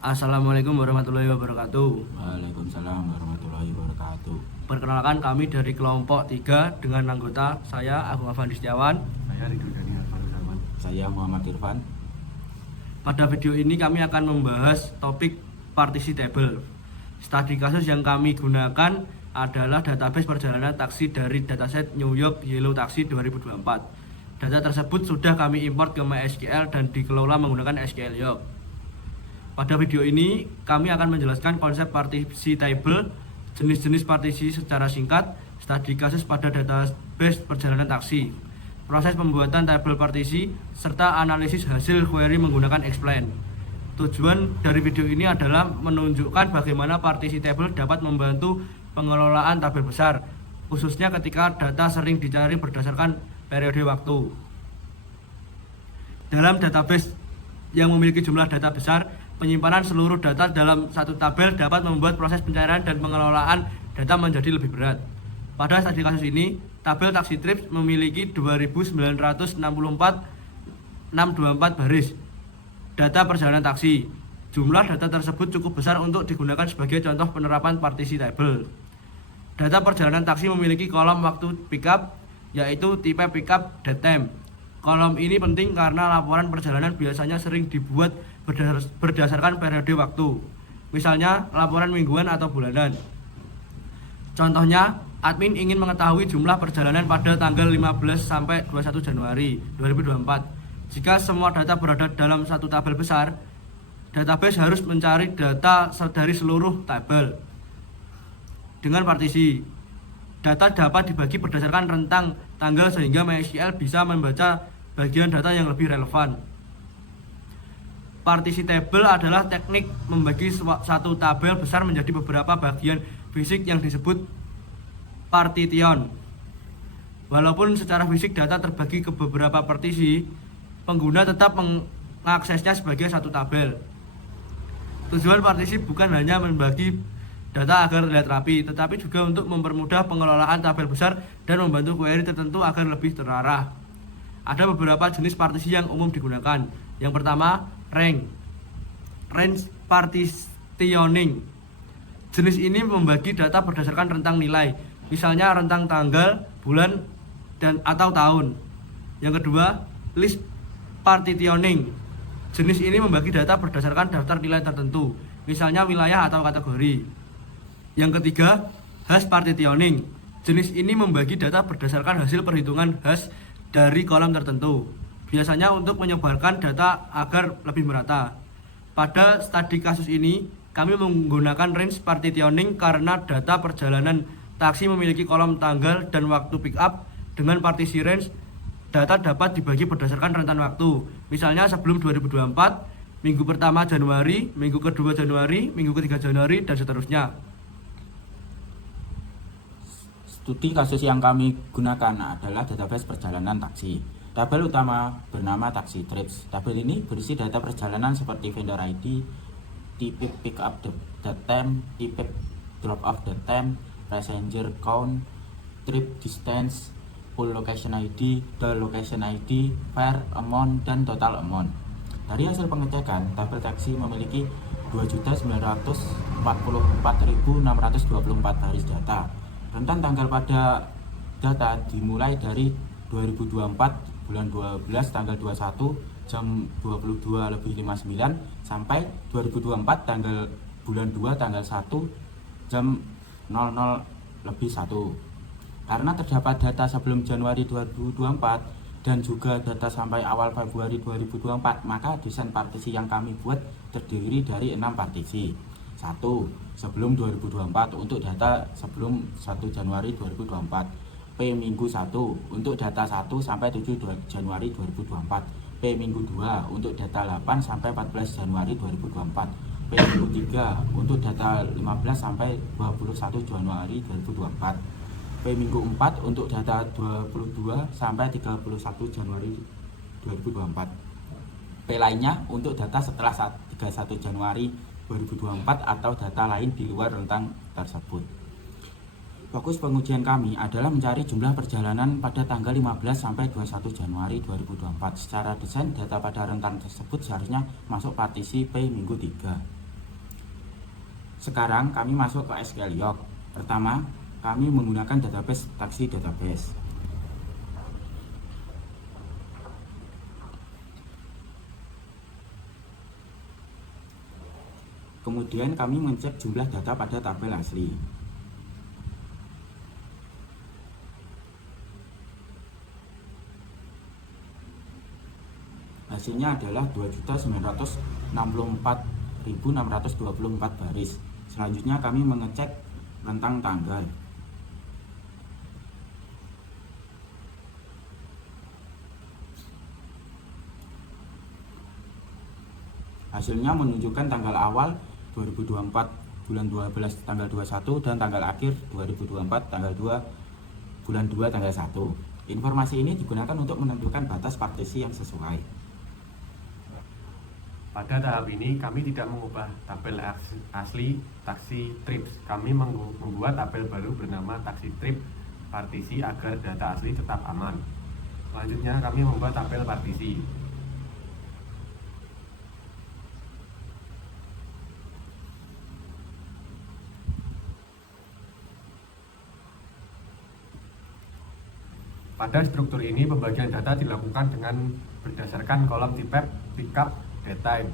Assalamualaikum warahmatullahi wabarakatuh. Waalaikumsalam warahmatullahi wabarakatuh. Perkenalkan, kami dari kelompok 3 dengan anggota saya Agung Afandi Setiawan. Saya Ridho Daniel Faruzaman. Saya Muhammad Irfan. Pada video ini kami akan membahas topik partisi table. Studi kasus yang kami gunakan adalah database perjalanan taksi dari dataset New York Yellow Taxi 2024. Data tersebut sudah kami import ke MySQL dan dikelola menggunakan SQL York. Pada video ini kami akan menjelaskan konsep partisi table, jenis-jenis partisi secara singkat, studi kasus pada database perjalanan taksi, proses pembuatan tabel partisi, serta analisis hasil query menggunakan explain. Tujuan dari video ini adalah menunjukkan bagaimana partisi table dapat membantu pengelolaan tabel besar, khususnya ketika data sering dicari berdasarkan periode waktu. Dalam database yang memiliki jumlah data besar, penyimpanan seluruh data dalam satu tabel dapat membuat proses pencarian dan pengelolaan data menjadi lebih berat. Pada studi kasus ini, tabel taksi trips memiliki 2.964.624 baris data perjalanan taksi. Jumlah data tersebut cukup besar untuk digunakan sebagai contoh penerapan partisi table. Data perjalanan taksi memiliki kolom waktu pickup, yaitu tipe pickup date time. Kolom ini penting karena laporan perjalanan biasanya sering dibuat berdasarkan periode waktu, misalnya laporan mingguan atau bulanan. Contohnya, admin ingin mengetahui jumlah perjalanan pada tanggal 15 sampai 21 Januari 2024. Jika semua data berada dalam satu tabel besar, database harus mencari data dari seluruh tabel. Dengan partisi, data dapat dibagi berdasarkan rentang tanggal sehingga MySQL bisa membaca bagian data yang lebih relevan. Partisi table adalah teknik membagi satu tabel besar menjadi beberapa bagian fisik yang disebut partition. Walaupun secara fisik data terbagi ke beberapa partisi, pengguna tetap mengaksesnya sebagai satu tabel. Tujuan partisi bukan hanya membagi data agar terlihat rapi, tetapi juga untuk mempermudah pengelolaan tabel besar dan membantu query tertentu agar lebih terarah. Ada beberapa jenis partisi yang umum digunakan. Yang pertama, range partitioning. Jenis ini membagi data berdasarkan rentang nilai, misalnya rentang tanggal, bulan, dan atau tahun. Yang kedua, list partitioning. Jenis ini membagi data berdasarkan daftar nilai tertentu, misalnya wilayah atau kategori. Yang ketiga, hash partitioning. Jenis ini membagi data berdasarkan hasil perhitungan hash dari kolom tertentu, biasanya untuk menyebarkan data agar lebih merata. Pada studi kasus ini, kami menggunakan range partitioning karena data perjalanan taksi memiliki kolom tanggal dan waktu pick up. Dengan partisi range, data dapat dibagi berdasarkan rentan waktu, misalnya sebelum 2024, minggu pertama Januari, minggu kedua Januari, minggu ketiga Januari, dan seterusnya. Studi kasus yang kami gunakan adalah database perjalanan taksi. Tabel utama bernama taksi trips. Tabel ini berisi data perjalanan seperti vendor ID, tipe pick up date time, tipe drop off date time, passenger count, trip distance, full location ID, the location ID, fare amount, dan total amount. Dari hasil pengecekan, tabel taksi memiliki 2.944.624 baris data. Rentan tanggal pada data dimulai dari 2024 bulan 12 tanggal 21 jam 22:59 sampai 2024 tanggal bulan 2 tanggal 1 jam 00:01. Karena terdapat data sebelum Januari 2024 dan juga data sampai awal Februari 2024, maka desain partisi yang kami buat terdiri dari 6 partisi. 1. Sebelum 2024 untuk data sebelum 1 Januari 2024. P minggu 1 untuk data 1 sampai 7 Januari 2024. P minggu 2 untuk data 8 sampai 14 Januari 2024. P minggu 3 untuk data 15 sampai 21 Januari 2024. P minggu 4 untuk data 22 sampai 31 Januari 2024. P lainnya untuk data setelah 31 Januari 2024 atau data lain di luar rentang tersebut. Fokus pengujian kami adalah mencari jumlah perjalanan pada tanggal 15 sampai 21 Januari 2024. Secara desain, data pada rentang tersebut seharusnya masuk partisi P minggu 3. Sekarang kami masuk ke SQL York. Pertama, kami menggunakan database taksi database. Kemudian kami mengecek jumlah data pada tabel asli. Hasilnya adalah 2.964.624 baris. Selanjutnya kami mengecek rentang tanggal. Hasilnya menunjukkan tanggal awal 2024 bulan 12 tanggal 21 dan tanggal akhir 2024 tanggal 2 bulan 2 tanggal 1. Informasi ini digunakan untuk menentukan batas partisi yang sesuai. Pada tahap ini kami tidak mengubah tabel asli taksi trips. Kami membuat tabel baru bernama taksi trip partisi agar data asli tetap aman. Selanjutnya kami membuat tabel partisi. Pada struktur ini pembagian data dilakukan dengan berdasarkan kolom tipep pickup date.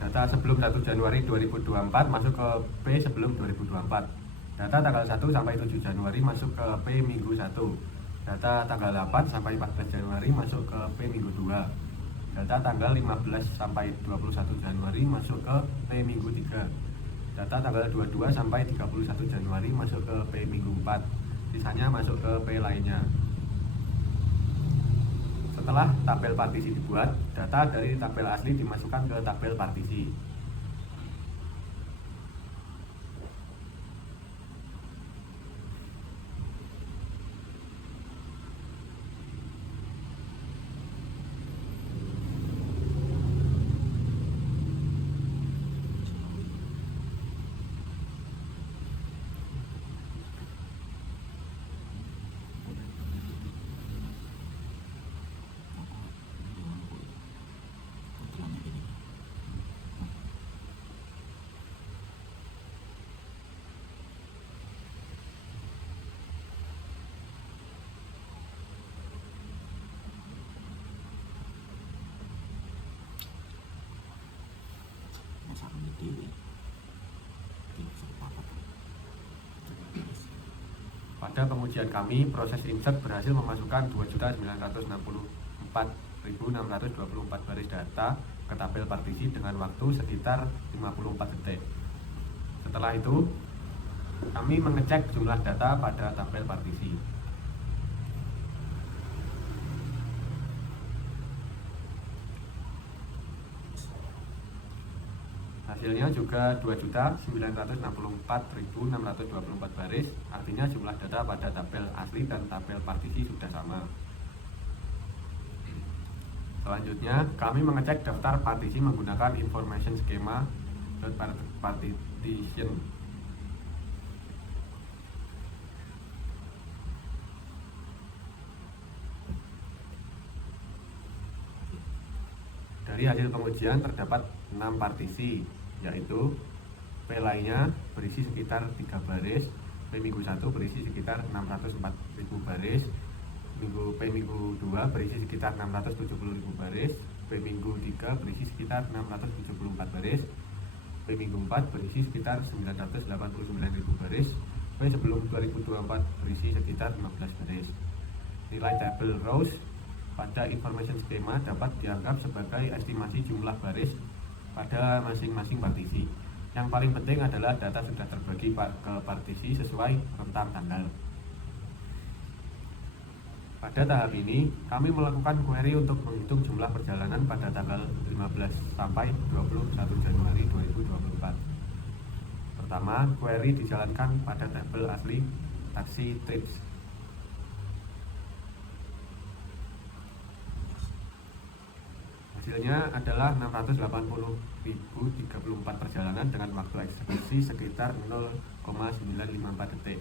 Data sebelum 1 Januari 2024 masuk ke P sebelum 2024. Data tanggal 1 sampai 7 Januari masuk ke P minggu 1. Data tanggal 8 sampai 14 Januari masuk ke P minggu 2. Data tanggal 15 sampai 21 Januari masuk ke P minggu 3. Data tanggal 22 sampai 31 Januari masuk ke P minggu 4. Sisanya masuk ke P lainnya. Setelah tabel partisi dibuat, data dari tabel asli dimasukkan ke tabel partisi. Pada pengujian kami, proses insert berhasil memasukkan 2.964.624 baris data ke tabel partisi dengan waktu sekitar 54 detik. Setelah itu, kami mengecek jumlah data pada tabel partisi. Hasilnya juga 2.964.624 baris, artinya jumlah data pada tabel asli dan tabel partisi sudah sama. Selanjutnya, kami mengecek daftar partisi menggunakan information schema partition. Dari hasil pengujian terdapat 6 partisi, yaitu P lainnya berisi sekitar 3 baris, P minggu 1 berisi sekitar 604.000 baris, P minggu 2 berisi sekitar 670.000 baris, P minggu 3 berisi sekitar 674 baris, P minggu 4 berisi sekitar 989.000 baris, P sebelum 2024 berisi sekitar 15 baris. Nilai tabel rows pada information schema dapat dianggap sebagai estimasi jumlah baris pada masing-masing partisi. Yang paling penting adalah data sudah terbagi ke partisi sesuai rentang tanggal. Pada tahap ini, kami melakukan query untuk menghitung jumlah perjalanan pada tanggal 15 sampai 21 Januari 2024. Pertama, query dijalankan pada tabel asli taksi trips. Hasilnya adalah 680.034 perjalanan dengan waktu eksekusi sekitar 0,954 detik.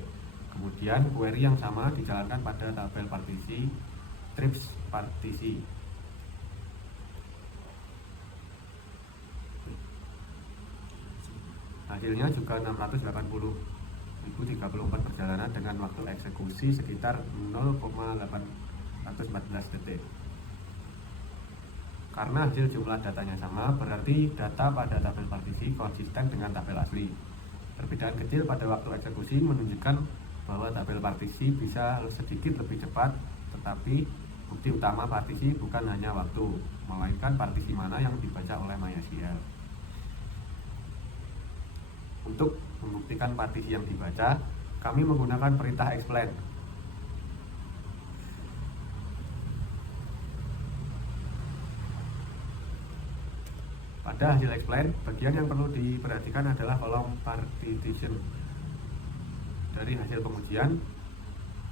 Kemudian query yang sama dijalankan pada tabel partisi trips partisi. Hasilnya juga 680.034 perjalanan dengan waktu eksekusi sekitar 0,814 detik. Karena hasil jumlah datanya sama, berarti data pada tabel partisi konsisten dengan tabel asli. Perbedaan kecil pada waktu eksekusi menunjukkan bahwa tabel partisi bisa sedikit lebih cepat, tetapi bukti utama partisi bukan hanya waktu, melainkan partisi mana yang dibaca oleh MySQL. Untuk membuktikan partisi yang dibaca, kami menggunakan perintah explain. Pada hasil explain, bagian yang perlu diperhatikan adalah kolom partition. Dari hasil pengujian,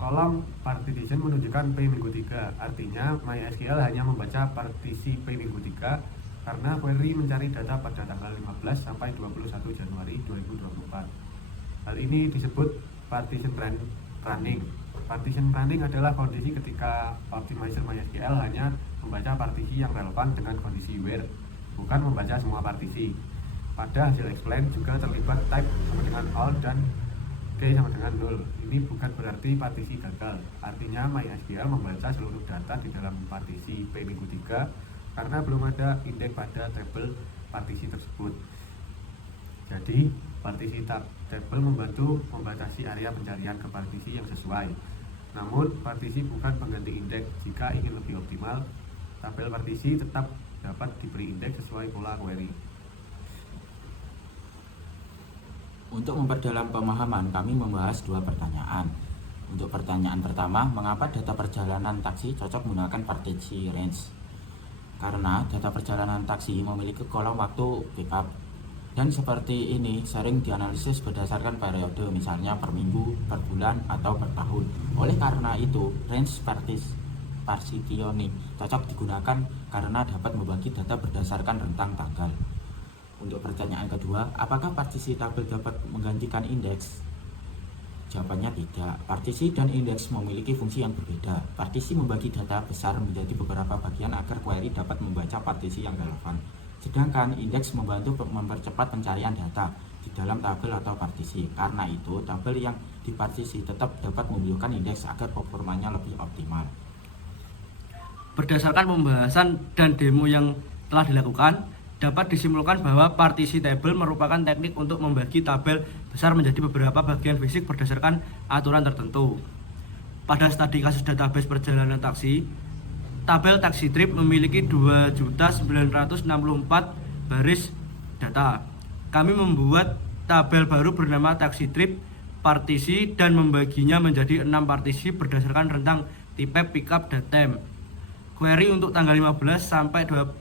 kolom partition menunjukkan P minggu 3, artinya MySQL hanya membaca partisi P minggu 3 karena query mencari data pada tanggal 15 sampai 21 Januari 2024. Hal ini disebut partition running. Partition running adalah kondisi ketika optimizer MySQL hanya membaca partisi yang relevan dengan kondisi where, bukan membaca semua partisi. Pada hasil explain juga terlibat type sama dengan all dan K sama dengan 0. Ini bukan berarti partisi gagal. Artinya MySQL membaca seluruh data di dalam partisi P minggu 3 karena belum ada indeks pada tabel partisi tersebut. Jadi, partisi tabel membantu membatasi area pencarian ke partisi yang sesuai. Namun, partisi bukan pengganti indeks. Jika ingin lebih optimal, tabel partisi tetap dapat diberi indeks sesuai pola query. Untuk memperdalam pemahaman, kami membahas 2 pertanyaan. Untuk pertanyaan pertama, mengapa data perjalanan taksi cocok menggunakan partisi range? Karena data perjalanan taksi memiliki kolom waktu backup, dan seperti ini sering dianalisis berdasarkan periode, misalnya per minggu, per bulan, atau per tahun. Oleh karena itu, range partitioning cocok digunakan karena dapat membagi data berdasarkan rentang tanggal. Untuk pertanyaan kedua, apakah partisi tabel dapat menggantikan indeks? Jawabannya tidak. Partisi dan indeks memiliki fungsi yang berbeda. Partisi membagi data besar menjadi beberapa bagian agar query dapat membaca partisi yang relevan. Sedangkan indeks membantu mempercepat pencarian data di dalam tabel atau partisi. Karena itu, tabel yang dipartisi tetap dapat membutuhkan indeks agar performanya lebih optimal. Berdasarkan pembahasan dan demo yang telah dilakukan, dapat disimpulkan bahwa partisi tabel merupakan teknik untuk membagi tabel besar menjadi beberapa bagian fisik berdasarkan aturan tertentu. Pada studi kasus database perjalanan taksi, tabel taksi trip memiliki 2.964 baris data. Kami membuat tabel baru bernama taksi trip partisi dan membaginya menjadi 6 partisi berdasarkan rentang tipe pickup dan time. Query untuk tanggal 15 sampai 21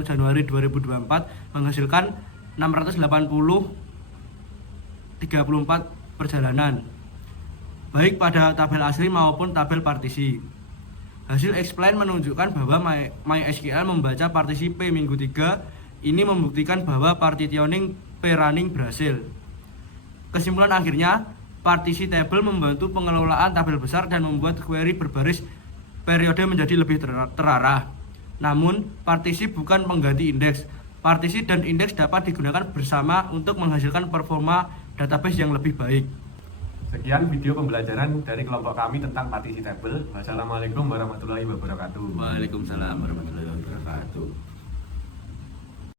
Januari 2024 menghasilkan 680.034 perjalanan, baik pada tabel asli maupun tabel partisi. Hasil explain menunjukkan bahwa MySQL membaca partisi P minggu 3. Ini membuktikan bahwa partitioning P running berhasil. Kesimpulan akhirnya, partisi tabel membantu pengelolaan tabel besar dan membuat query berbaris periode menjadi lebih terarah. Namun, partisi bukan pengganti indeks. Partisi dan indeks dapat digunakan bersama untuk menghasilkan performa database yang lebih baik. Sekian video pembelajaran dari kelompok kami tentang partisi tabel. Wassalamualaikum warahmatullahi wabarakatuh. Waalaikumsalam warahmatullahi wabarakatuh.